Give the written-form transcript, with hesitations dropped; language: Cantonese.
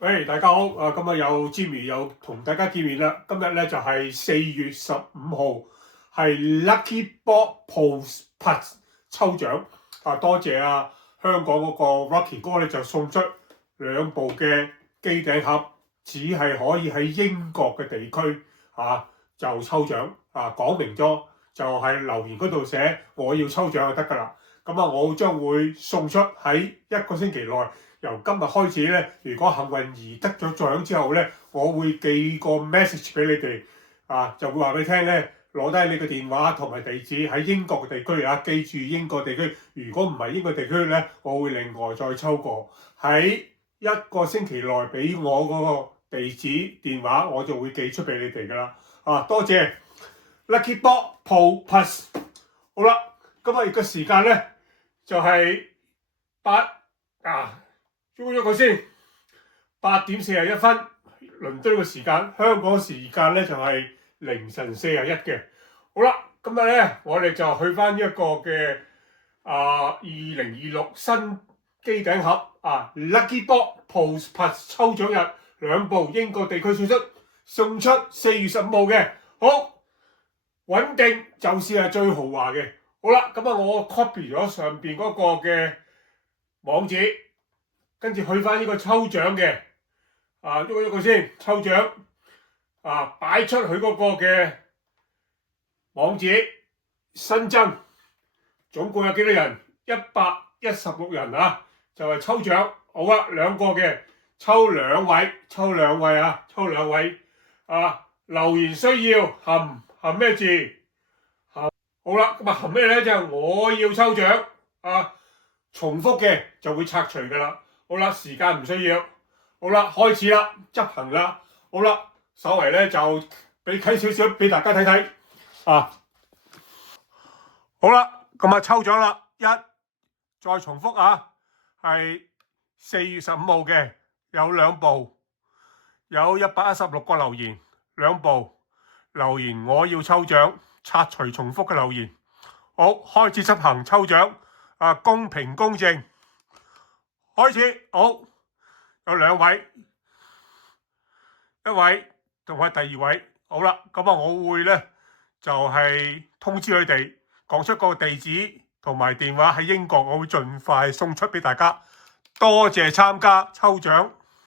喂，大家好！今日有 Jimmy 又同大家見面啦。今日咧就係4月15號，係 Lucky Box Plus 抽獎。多謝香港嗰個 Rocky 哥咧就送出2部嘅機頂盒，只係可以喺英國嘅地區就抽獎。講明咗就係留言嗰度寫我要抽獎就得㗎啦。我將會送出喺1個星期內。由今日開始咧，如果幸運兒得咗獎之後咧，我會寄個 message 俾你哋，就會話俾你聽咧，攞低你個電話同埋地址喺英國嘅地區記住英國地區。如果唔係英國地區咧，我會另外再抽過。喺1個星期內俾我嗰個地址電話，我就會寄出俾你哋㗎啦。多謝 Lucky Box Plus。好啦，今日嘅時間咧就係追咗佢先，8點41分，倫敦嘅時間，香港時間咧就係凌晨41嘅。好啦，今日咧我哋就去翻一個嘅2026新機頂盒Lucky Box Plus 抽獎日，2部英國地區送出4月15號嘅。好穩定就是係最豪華嘅。好啦，我 copy 咗上邊嗰個嘅網址。跟住去翻呢個抽獎嘅，喐佢先，抽獎，擺出佢嗰個嘅網址，新增，總共有幾多人？116人就係抽獎。好啦，2個嘅，抽兩位，抽兩位，留言需要含咩字？好啦，含咩咧？就係我要抽獎，重複嘅就會拆除㗎啦。好啦，時間唔需要。好啦，開始啦，執行啦。好啦，稍為咧就俾睇少少俾大家睇睇。好啦，抽獎啦，再重複係4月15號嘅，有2部，有116個留言，2部留言我要抽獎，拆除重複嘅留言。好，開始執行抽獎，公平公正。開始。好，有2位，一位同埋第2位。好啦，我會咧就係通知佢哋，講出個地址同埋電話喺英國，我會盡快送出俾大家。多謝參加抽獎。